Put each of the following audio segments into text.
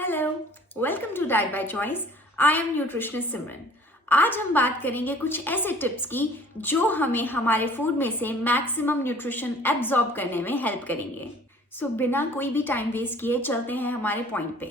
Hello, welcome to diet by choice. I am nutritionist Simran. आज हम बात करेंगे कुछ ऐसे टिप्स की जो हमें हमारे फूड में से मैक्सिमम न्यूट्रिशन एब्जॉर्ब करने में हेल्प करेंगे। सो बिना कोई भी टाइम वेस्ट किए चलते हैं हमारे पॉइंट पे।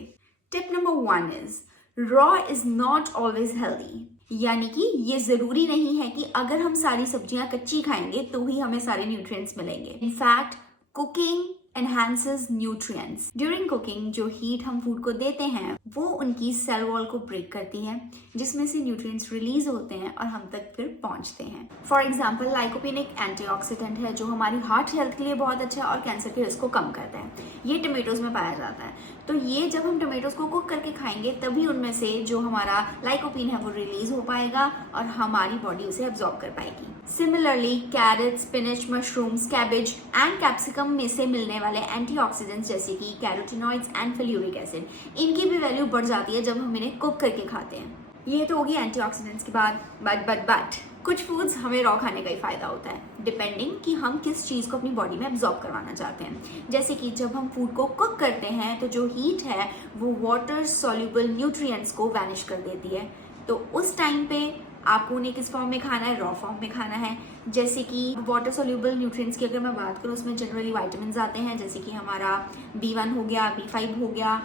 Tip number 1 is raw is not always healthy. यानी कि ये जरूरी नहीं है कि अगर हम सारी सब्जियां कच्ची खाएंगे तो ही हमें सारे न्यूट्रिएंट्स मिलेंगे। In fact cooking enhances nutrients. During cooking जो हीट हम फूड को देते हैं वो उनकी सेल वॉल को ब्रेक करती है जिसमें से न्यूट्रिएंट्स रिलीज होते हैं और हम तक फिर पहुंचते हैं। फॉर एग्जाम्पल लाइकोपीन एक एंटीऑक्सीडेंट है जो हमारी हार्ट हेल्थ के लिए बहुत अच्छा है और कैंसर के रिस्क को कम करता है। ये टमेटोज में पाया जाता है। तो ये जब हम टमेटोज को कुक करके खाएंगे तभी उनमें से जो हमारा लाइकोपीन है वो रिलीज हो पाएगा और हमारी बॉडी उसे एब्जॉर्ब कर पाएगी। Similarly carrot, spinach, mushrooms, cabbage and capsicum में से मिलने वाले एंटीऑक्सीडेंट्स जैसे कि कैरोटीनॉइड्स एंड फेल्यूरिक एसिड, इनकी भी वैल्यू बढ़ जाती है जब हम इन्हें कुक करके खाते हैं। ये तो होगी एंटीऑक्सीडेंट्स की बात। बट कुछ फूड्स हमें रॉ खाने का ही फायदा होता है, डिपेंडिंग कि हम किस चीज को अपनी बॉडी में एब्जॉर्ब करवाना चाहते हैं। जैसे कि जब हम फूड को कुक करते हैं तो जो हीट है वो वाटर सॉल्युबल न्यूट्रिएंट्स को वैनिश कर देती है। तो उस टाइम पे आपको उन्हें किस फॉर्म में खाना है? रॉ फॉर्म में खाना है। जैसे कि वाटर सोल्यूबल न्यूट्रिएंट्स की अगर मैं बात करूँ उसमें जनरली वाइटामिन आते हैं जैसे कि हमारा B1 हो गया, B5 हो गया,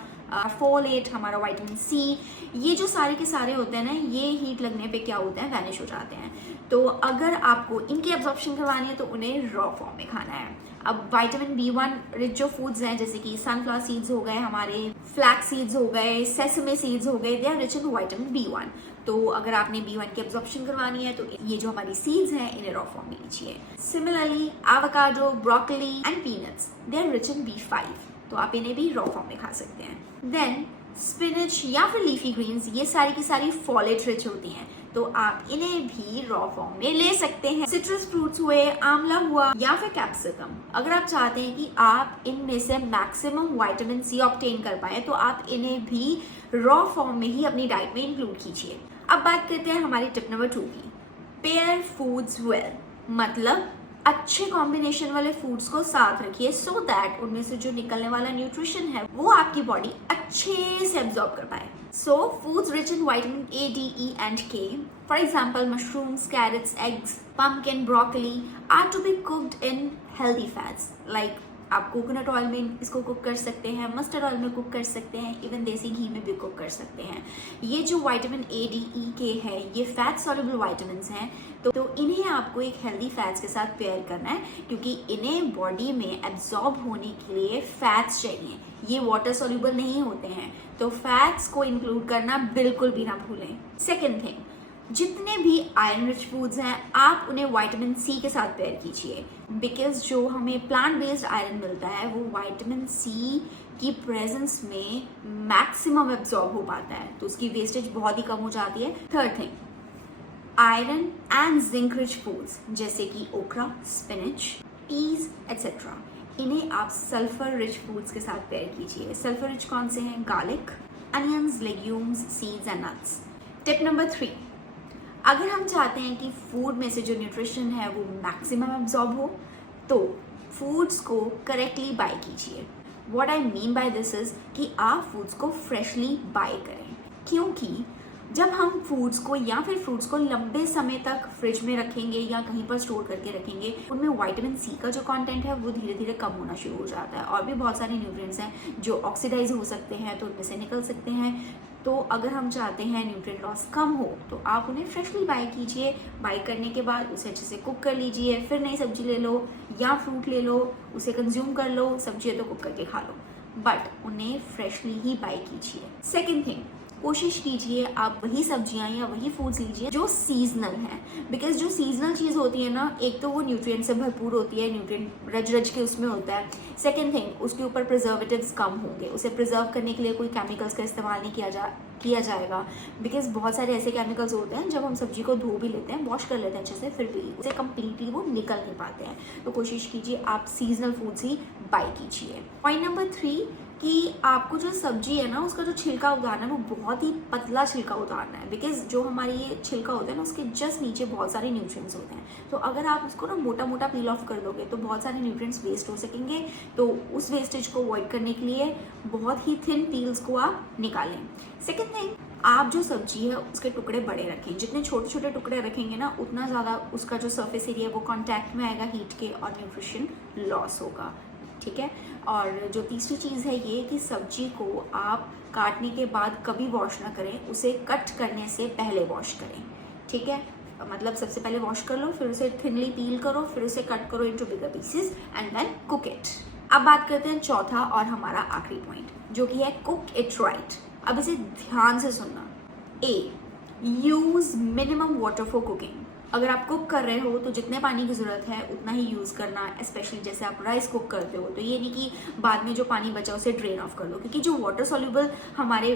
फोलेट, हमारा विटामिन सी। ये जो सारे के सारे होते हैं ना, ये हीट लगने पे क्या होते हैं? वैनिश हो जाते हैं। तो अगर आपको इनकी एब्जॉर्प्शन करवानी है तो उन्हें रॉ फॉर्म में खाना है। अब विटामिन B1 रिच जो फूड्स हैं जैसे कि सनफ्लावर सीड्स हो गए, हमारे फ्लैक्स सीड्स हो गए, सेसमे सीड्स हो गए, they are rich in vitamin B1। तो अगर आपने B1 की एब्जॉर्प्शन करवानी है तो ये जो हमारी सीड्स हैं इन्हें रॉ फॉर्म में लीजिए। Similarly avocado, broccoli and peanuts, they are rich in B5, तो आप इन्हें भी रॉ फॉर्म में खा सकते हैं। देन स्पिनच या फिर लीफी ग्रीन्स, ये सारी की सारी फॉलेट रिच होती हैं तो आप इन्हें भी रॉ फॉर्म में ले सकते हैं। सिट्रस फ्रूट्स हुए, आंवला हुआ या फिर कैप्सिकम, अगर आप चाहते हैं कि आप इनमें से मैक्सिमम विटामिन सी ऑब्टेन कर पाए तो आप इन्हें भी रॉ फॉर्म में ही अपनी डाइट में इंक्लूड कीजिए। अब बात करते हैं हमारी टिप नंबर 2 की। पेयर फूड्स वेल, मतलब अच्छे कॉम्बिनेशन वाले फूड्स को साथ रखिए सो दैट उनमें से जो निकलने वाला न्यूट्रिशन है वो आपकी बॉडी अच्छे से एब्जॉर्ब कर पाए। So foods rich in vitamin A, D, E and K, for example mushrooms, carrots, eggs, pumpkin, broccoli are to be cooked in healthy fats like आप कोकोनट ऑयल में इसको कुक कर सकते हैं, मस्टर्ड ऑयल में cook कर सकते हैं, इवन देसी घी में भी कुक कर सकते हैं। ये जो vitamin A, D, E, K है ये फैट सॉल्युबल विटामिन्स हैं तो इन्हें आपको एक हेल्दी फैट्स के साथ पेयर करना है क्योंकि इन्हें बॉडी में एब्जॉर्ब होने के लिए फैट्स चाहिए। ये वाटर सॉल्युबल नहीं होते हैं तो फैट्स को इंक्लूड करना बिल्कुल भी ना भूलें। सेकेंड थिंग, जितने भी आयरन रिच फूड्स हैं आप उन्हें विटामिन सी के साथ पेयर कीजिए बिकॉज जो हमें प्लांट बेस्ड आयरन मिलता है वो विटामिन सी की प्रेजेंस में मैक्सिमम एब्जॉर्ब हो पाता है तो उसकी वेस्टेज बहुत ही कम हो जाती है। Third thing, iron and zinc rich foods जैसे कि ओकरा, स्पिनच, पीज एटसेट्रा, इन्हें आप सल्फर रिच फूड्स के साथ पेयर कीजिए। सल्फर रिच कौन से हैं? Garlic, onions, legumes, seeds and nuts. Tip number 3, अगर हम चाहते हैं कि फूड में से जो न्यूट्रिशन है वो मैक्सिमम एब्जॉर्ब हो तो फूड्स को करेक्टली बाय कीजिए। What I mean by this is कि आप फूड्स को फ्रेशली बाय करें क्योंकि जब हम फूड्स को या फिर फ्रूट्स को लंबे समय तक फ्रिज में रखेंगे या कहीं पर स्टोर करके रखेंगे उनमें विटामिन सी का जो कंटेंट है वो धीरे धीरे कम होना शुरू हो जाता है और भी बहुत सारे न्यूट्रिएंट्स हैं जो ऑक्सीडाइज हो सकते हैं तो उनमें से निकल सकते हैं। तो अगर हम चाहते हैं न्यूट्रिएंट लॉस कम हो तो आप उन्हें फ्रेशली बाय कीजिए। बाय करने के बाद उसे अच्छे से कुक कर लीजिए, फिर नई सब्जी ले लो या फ्रूट ले लो, उसे कंज्यूम कर लो। सब्जी है तो कुक करके खा लो बट उन्हें फ्रेशली ही बाय कीजिए। सेकेंड थिंग, कोशिश कीजिए आप वही सब्जियां या वही फूड्स लीजिए जो सीजनल हैं बिकॉज जो सीजनल चीज़ होती है ना, एक तो वो न्यूट्रिएंट से भरपूर होती है, न्यूट्रिएंट रज रज के उसमें होता है। सेकेंड थिंग, उसके ऊपर प्रिजर्वेटिव्स कम होंगे, उसे प्रिजर्व करने के लिए कोई केमिकल्स का इस्तेमाल नहीं किया जाएगा बिकॉज बहुत सारे ऐसे केमिकल्स होते हैं जब हम सब्जी को धो भी लेते हैं, वॉश कर लेते हैं अच्छे से, फिर भी उसे कम्प्लीटली वो निकल नहीं पाते हैं। तो कोशिश कीजिए आप सीजनल फूड्स ही बाय कीजिए। पॉइंट नंबर 3 कि आपको जो सब्जी है ना उसका जो छिलका उतारना है वो बहुत ही पतला छिलका उतारना है, बिकॉज जो हमारी ये छिलका होता है ना उसके जस्ट नीचे बहुत सारे न्यूट्रिएंट्स होते हैं। तो अगर आप उसको ना मोटा मोटा पील ऑफ कर दोगे तो बहुत सारे न्यूट्रिएंट्स वेस्ट हो सकेंगे। तो उस वेस्टेज को अवॉइड करने के लिए बहुत ही थिन पील्स को आप निकालें। सेकेंड थिंग, आप जो सब्जी है उसके टुकड़े बड़े रखें। जितने छोटे छोटे टुकड़े रखेंगे ना उतना ज़्यादा उसका जो सरफेस एरिया है वो कॉन्टैक्ट में आएगा हीट के और न्यूट्रिशन लॉस होगा। ठीक है। और जो तीसरी चीज़ है ये कि सब्जी को आप काटने के बाद कभी वॉश ना करें, उसे कट करने से पहले वॉश करें। ठीक है, मतलब सबसे पहले वॉश कर लो, फिर उसे थिनली पील करो, फिर उसे कट करो into bigger pieces and then cook it. अब बात करते हैं चौथा और हमारा आखिरी पॉइंट, जो कि है कुक इट राइट। अब इसे ध्यान से सुनना। A, use minimum water for cooking. अगर आप कुक कर रहे हो तो जितने पानी की ज़रूरत है उतना ही यूज़ करना, स्पेशली जैसे आप राइस कुक करते हो तो ये नहीं कि बाद में जो पानी बचा उसे ड्रेन ऑफ कर दो, क्योंकि जो वाटर सॉल्युबल हमारे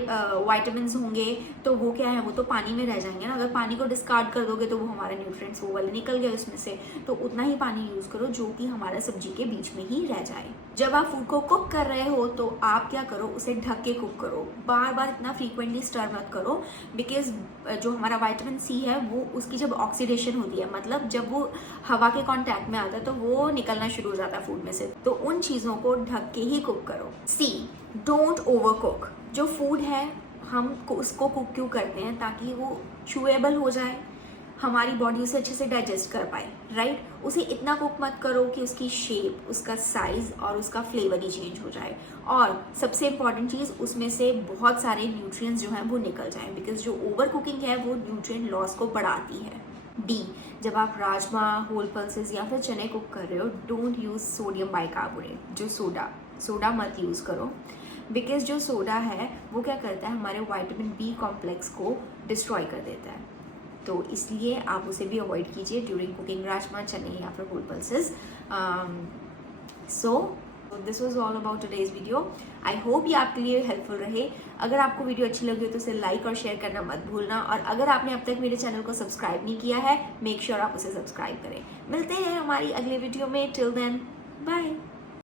वाइटामिन्स होंगे तो वो क्या है, वो तो पानी में रह जाएंगे ना। अगर पानी को डिस्कार्ड कर दोगे तो वो हमारे न्यूट्रिएंट्स वो वाले निकल गए उसमें से। तो उतना ही पानी यूज़ करो जो कि हमारा सब्जी के बीच में ही रह जाए। जब आप फूड को कुक कर रहे हो तो आप क्या करो, उसे ढक के कुक करो। बार बार इतना फ्रीक्वेंटली स्टर मत करो, बिकॉज जो हमारा विटामिन सी है वो उसकी जब ऑक्सीडेशन होती है, मतलब जब वो हवा के कांटेक्ट में आता है तो वो निकलना शुरू हो जाता है फूड में से। तो उन चीज़ों को ढक के ही कुक करो। सी, डोंट ओवर कुक। जो फूड है हम उसको कुक क्यों करते हैं, ताकि वो चूएबल हो जाए, हमारी बॉडी उसे अच्छे से डाइजेस्ट कर पाए, राइट। उसे इतना कुक मत करो कि उसकी शेप, उसका साइज और उसका फ्लेवर ही चेंज हो जाए। और सबसे इम्पॉर्टेंट चीज़, उसमें से बहुत सारे न्यूट्रिएंट्स जो हैं वो निकल जाएं, बिकॉज जो ओवर कुकिंग है वो न्यूट्रिएंट लॉस को बढ़ाती है। डी, जब आप राजमा, होल पल्सेस या फिर चने कुक कर रहे हो, डोंट यूज सोडियम बाइकार्बोनेट, जो सोडा मत यूज़ करो, बिकॉज जो सोडा है वो क्या करता है, हमारे विटामिन बी कॉम्प्लेक्स को डिस्ट्रॉय कर देता है। तो इसलिए आप उसे भी अवॉइड कीजिए ड्यूरिंग कुकिंग राजमा, चने या फिर whole pulses. So this was all about today's video. I hope ये आपके लिए हेल्पफुल रहे। अगर आपको वीडियो अच्छी लगी हो तो उसे लाइक और शेयर करना मत भूलना। और अगर आपने अब तक मेरे चैनल को सब्सक्राइब नहीं किया है, मेक श्योर आप उसे सब्सक्राइब करें। मिलते हैं हमारी अगले वीडियो में। Till then, bye.